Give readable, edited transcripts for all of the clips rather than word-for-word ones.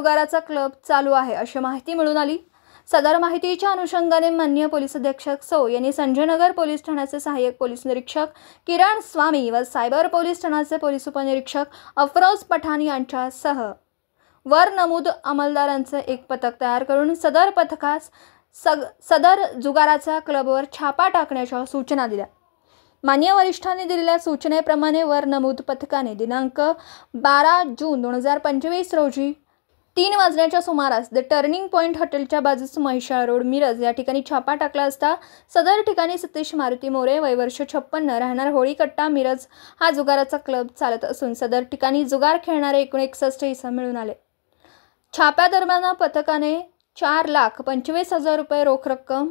जुगाराचा club चालू आहे अशी माहिती मिळून आली। सदर माहितीच्या अनुषंगाने माननीय पोलीस अधीक्षक सौ यांनी संजयनगर पोलीस ठाण्याचे सहाय्यक पोलीस निरीक्षक किरण स्वामी व सायबर पोलीस ठाण्याचे पोलीस उपनिरीक्षक अफरोज पठाण यांच्यासह वर नमूद अंमलदारांचे एक पथक तयार करून सदर पथकास सदर जुगाराच्या क्लबवर छापा टाकण्याच्या सूचना दिल्या। माननीय वरिष्ठांनी दिलेल्या सूचनेप्रमाणे वर नमूद पथकाने दिनांक 12 जून 2025 रोजी 3 वाजण्याच्या सुमारास द टर्निंग पॉइंट हॉटेलच्या बाजूस म्हैसाळ रोड मिरज या ठिकाणी छापा टाकला असता सदर ठिकाणी सतीश मारुती मोरे वय वर्ष 56 राहणार होळीकट्टा मिरज हा जुगाराचा क्लब चालत असून सदर ठिकाणी जुगार खेळणारे एकूण 61 इसम मिळून आले। छाप्यादरम्यान पथकाने 4,25,000 रुपये रोख रक्कम,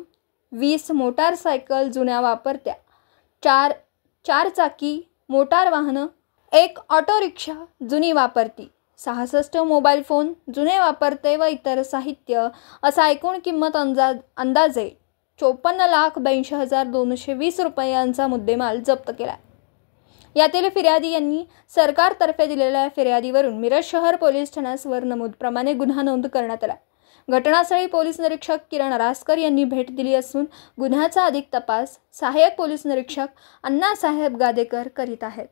20 मोटारसायकल जुन्या वापरत्या, 4 चाकी मोटार वाहन, 1 ऑटो रिक्षा जुनी वापरती, 66 मोबाईल फोन जुने वापरते व इतर साहित्य असा एकूण किंमत अंदाजे 54,82,220 रुपयांचा मुद्देमाल जप्त केला। यातील फिर्यादी यांनी सरकारतर्फे दिलेल्या फिर्यादीवरून मिरज शहर पोलीस ठाण्यास वर नमूद प्रमाणे गुन्हा नोंद करण्यात आला। घटनास्थळी पोलीस निरीक्षक किरण रासकर यांनी भेट दिली असून गुन्ह्याचा अधिक तपास सहाय्यक पोलीस निरीक्षक अण्णासाहेब गादेकर करीत आहेत।